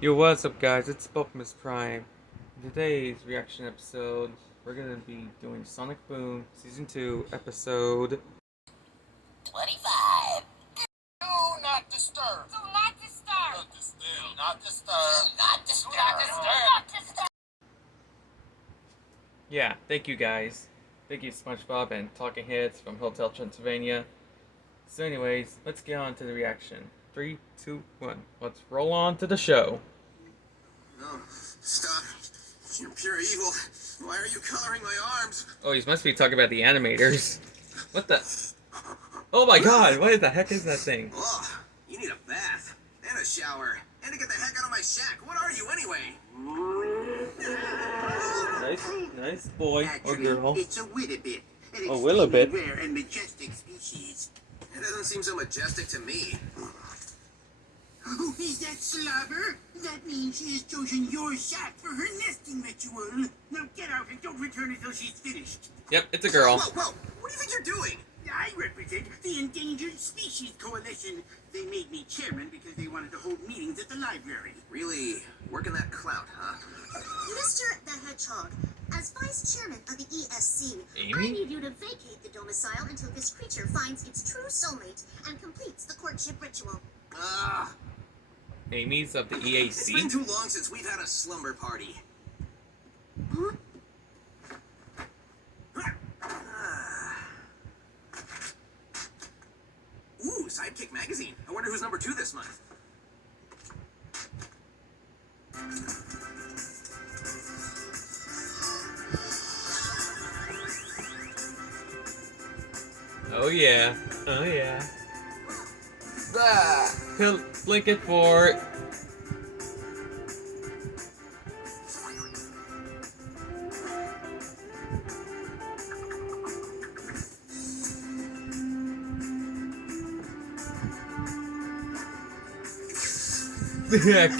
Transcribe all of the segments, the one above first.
Yo, what's up, guys? It's Bumblemus Prime. In today's reaction episode, we're gonna be doing Sonic Boom Season 2, Episode 25. Do not disturb. Do not disturb. Do not disturb. Do not disturb. Do not disturb. Do not disturb. Yeah, thank you guys. Thank you, SpongeBob and Talking Heads from Hotel Transylvania. So, anyways, let's get on to the reaction. 3, 2, 1. Let's roll on to the show. No, stop. You're pure evil. Why are you coloring my arms? Oh, he must be talking about the animators. What the? Oh my god, what the heck is that thing? Oh, you need a bath and a shower and to get the heck out of my shack. What are you anyway? Nice boy or girl. It's a Willowbit. A Willowbit? Rare and majestic species. It doesn't seem so majestic to me. Oh, is that Slobber? That means she has chosen your shack for her nesting ritual. Now get out and don't return until she's finished. Yep, it's a girl. Whoa, what do you think you're doing? I represent the Endangered Species Coalition. They made me chairman because they wanted to hold meetings at the library. Really working that clout, huh? Mr. the Hedgehog, as vice chairman of the ESC, Amy? I need you to vacate the domicile until this creature finds its true soulmate and completes the courtship ritual. Amy's of the It's been EAC. too long since we've had a slumber party. Huh? Ooh, Sidekick Magazine. I wonder who's number 2 this month. Oh yeah. Oh yeah. He'll blink it for.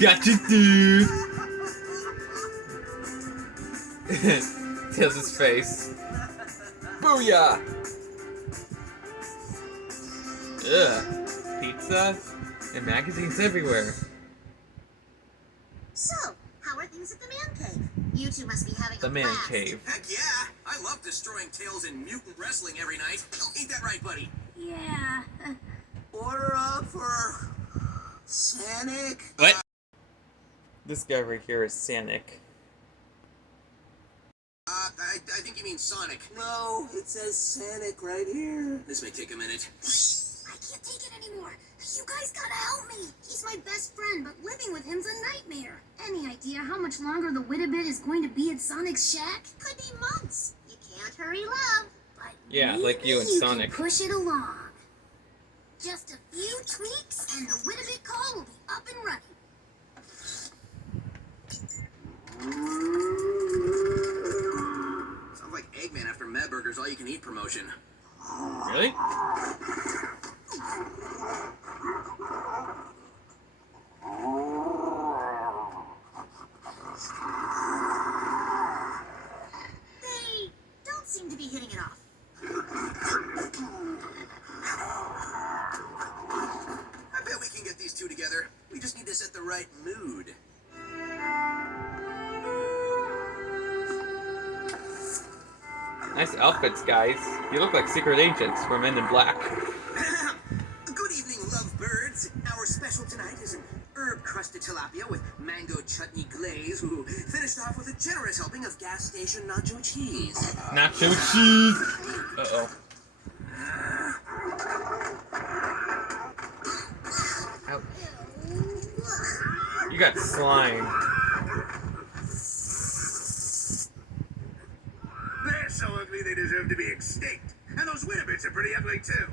Got you, dude. Tails' face. Booyah! Ugh. Pizza and magazines everywhere. So, how are things at the man cave? You two must be having The a man blast. cave. Heck yeah! I love destroying tails in mutant wrestling every night. Ain't that right, buddy? Yeah. Order up for Sonic. What? This guy right here is Sonic. I think you mean Sonic. No, it says Sonic right here. This may take a minute. I can't take it anymore. You guys gotta help me. He's my best friend, but living with him's a nightmare. Any idea how much longer the Willowbit is going to be at Sonic's shack? Could be months. You can't hurry love. But Yeah, like you and maybe Sonic. Can push it along. Just a few tweaks and the Willowbit call will be up and running. Sounds like Eggman after Mad Burger's all-you-can-eat promotion. Really? They don't seem to be hitting it off. I bet we can get these two together. We just need to set the right mood. Nice outfits, guys. You look like secret agents from Men in Black. Good evening, lovebirds. Our special tonight is an herb-crusted tilapia with mango chutney glaze, who finished off with a generous helping of gas station nacho cheese. Nacho cheese! Uh-oh. Ow. You got slime. They're so ugly they deserve to be extinct. And those Willowbits are pretty ugly too.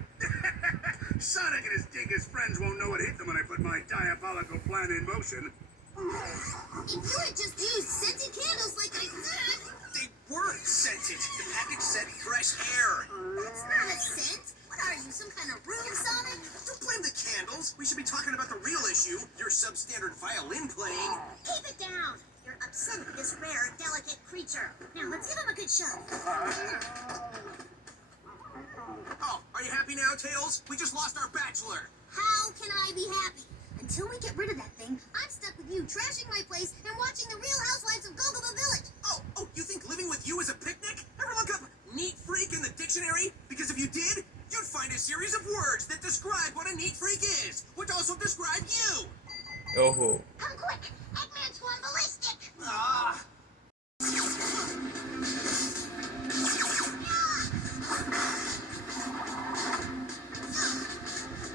Sonic and his dingus friends won't know what hit them when I put my diabolical plan in motion. If you had just used scented candles like I said. They weren't scented. The package said fresh air. That's not a scent. What are you, some kind of room, Sonic? Don't blame the candles. We should be talking about the real issue. Your substandard violin playing. Keep it down. You're upsetting this rare, delicate creature. Now, let's give him a good shove. Oh, are you happy now, Tails? We just lost our bachelor. How can I be happy? Until we get rid of that thing, I'm stuck with you trashing Oh. Come quick! Eggman's going ballistic! Ah!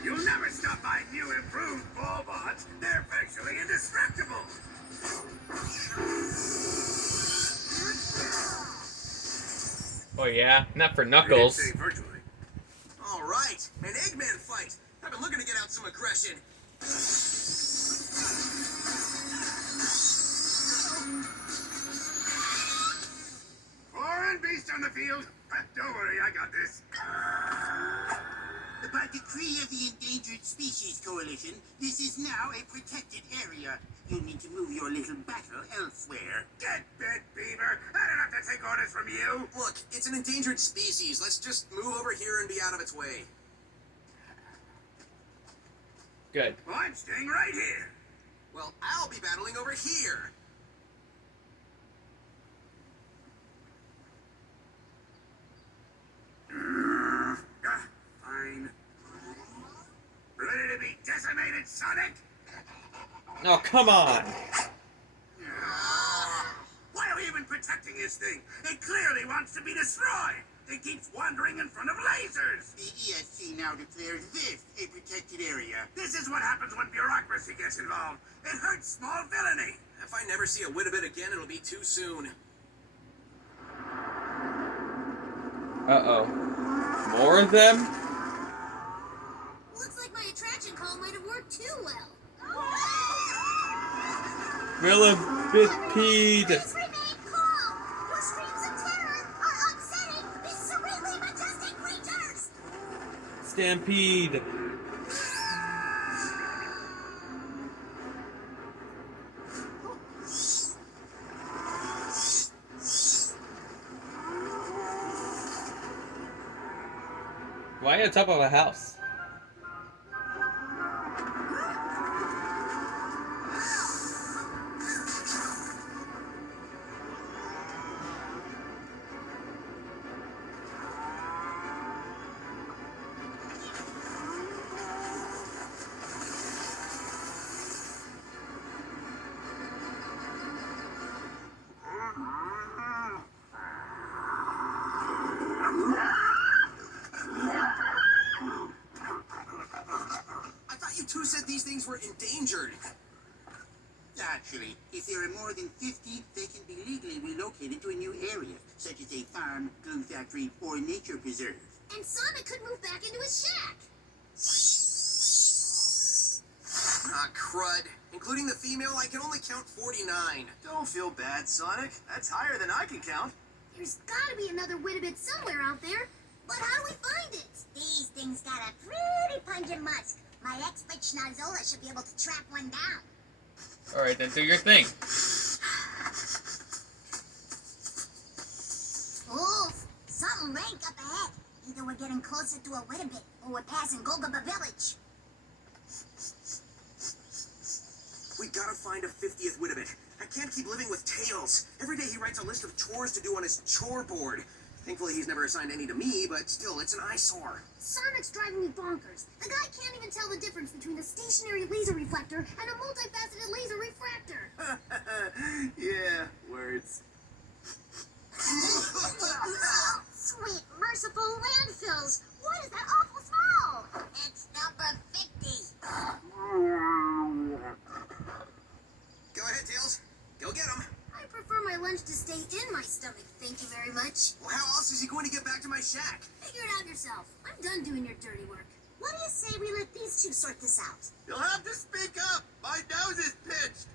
You'll never stop my new improved Ballbots. They're virtually indestructible. Oh yeah, not for You Knuckles. didn't say virtually. All right, an Eggman fight. I've been looking to get out some aggression. Foreign beast on the field. Don't worry, I got this. By decree of the Endangered Species Coalition, this is now a protected area. You'll need to move your little battle elsewhere. Get bit, Beaver. I don't have to take orders from you. Look, it's an endangered species. Let's just move over here and be out of its way. Good. Well, I'm staying right here. Well, I'll be battling over here. Fine. Ready to be decimated, Sonic? Oh, come on. Why are we even protecting this thing? It clearly wants to be destroyed. It keeps wandering in front of lasers. The ESG now declares this a protected area. This is what happens when bureaucracy gets involved. It hurts small villainy. If I never see a Witabit again, it'll be too soon. Uh-oh. More of them? Looks like my attraction call might have worked too well. Millipede. Please remain calm. Your screams of terror are upsetting these serenely majestic creatures. Stampede. Why on top of a house? I thought you two said these things were endangered. Actually, if there are more than 50, they can be legally relocated to a new area, such as a farm, glue factory, or nature preserve. And Sonic could move back into his shack. Ah, crud. Including the female, I can only count 49. Don't feel bad, Sonic. That's higher than I can count. There's gotta be another Witabit somewhere out there. But how do we find it? These things got a pretty pungent musk. My expert Schnozzola should be able to track one down. Alright, then do your thing. Oof, something rank up ahead. Either we're getting closer to a Witabit, or we're passing Golgaba Village. We gotta find a 50th Witabit. I can't keep living with Tails. Every day he writes a list of chores to do on his chore board. Thankfully, he's never assigned any to me, but still, it's an eyesore. Sonic's driving me bonkers. The guy can't even tell the difference between a stationary laser reflector and a multifaceted laser refractor. Yeah, words. Sweet, merciful landfills. What is that awful smell? It's number 50. Go ahead, Tails. Go get him. I prefer my lunch to stay in my stomach, thank you very much. Well, how else is he going to get back to my shack? Figure it out yourself. I'm done doing your dirty work. What do you say we let these two sort this out? You'll have to speak up. My nose is pitched.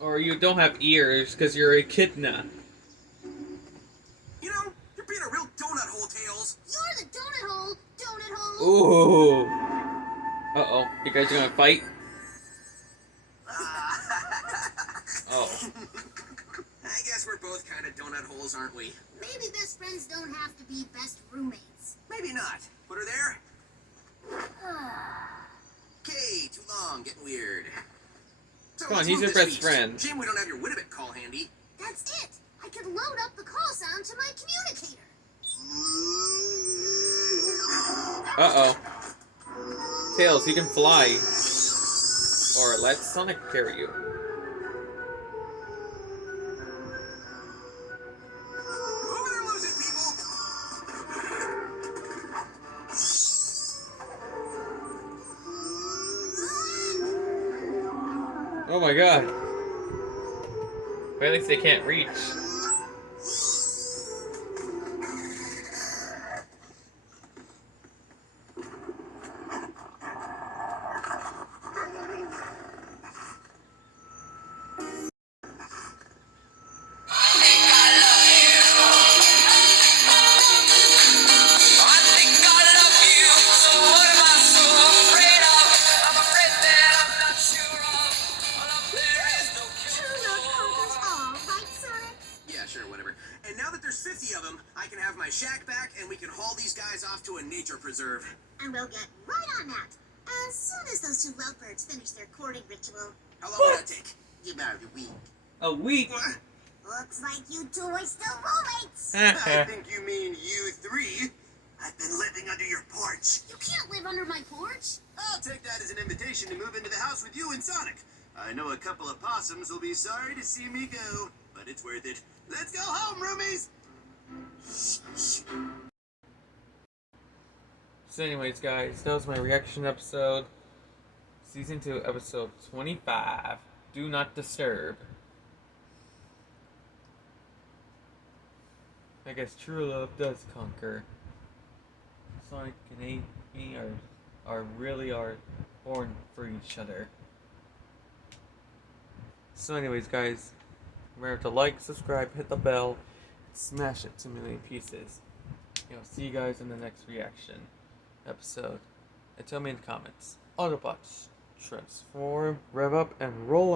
Or you don't have ears because you're a echidna. You know, you're being a real donut hole, Tails. You're the donut hole, donut hole. Ooh. Uh-oh. You guys gonna fight? Oh. I guess we're both kind of donut holes, aren't we? Maybe best friends don't have to be best roommates. Maybe not. Put her there. Okay, too long. Getting weird. So Come on, let's he's move your this best beast. friend. Shame we don't have your Witabit call handy. That's it. I could load up the call sound to my communicator. Uh-oh. Tails, you can fly. Or let Sonic carry you. Over there, losing people! Oh my god. But at least they can't reach. And now that there's 50 of them, I can have my shack back and we can haul these guys off to a nature preserve. And we'll get right on that. As soon as those two Whelpbirds finish their courting ritual. How long will that take? About a week. A week? Looks like you two are still roommates. I think you mean you three. I've been living under your porch. You can't live under my porch. I'll take that as an invitation to move into the house with you and Sonic. I know a couple of possums will be sorry to see me go, but it's worth it. Let's go home, roomies! So anyways, guys, that was my reaction episode. Season 2, episode 25. Do Not Disturb. I guess true love does conquer. Sonic and Amy are born for each other. So anyways, guys, remember to like, subscribe, hit the bell, smash it to a million pieces. See you guys in the next reaction episode. And tell me in the comments. Autobots, transform, rev up, and roll out.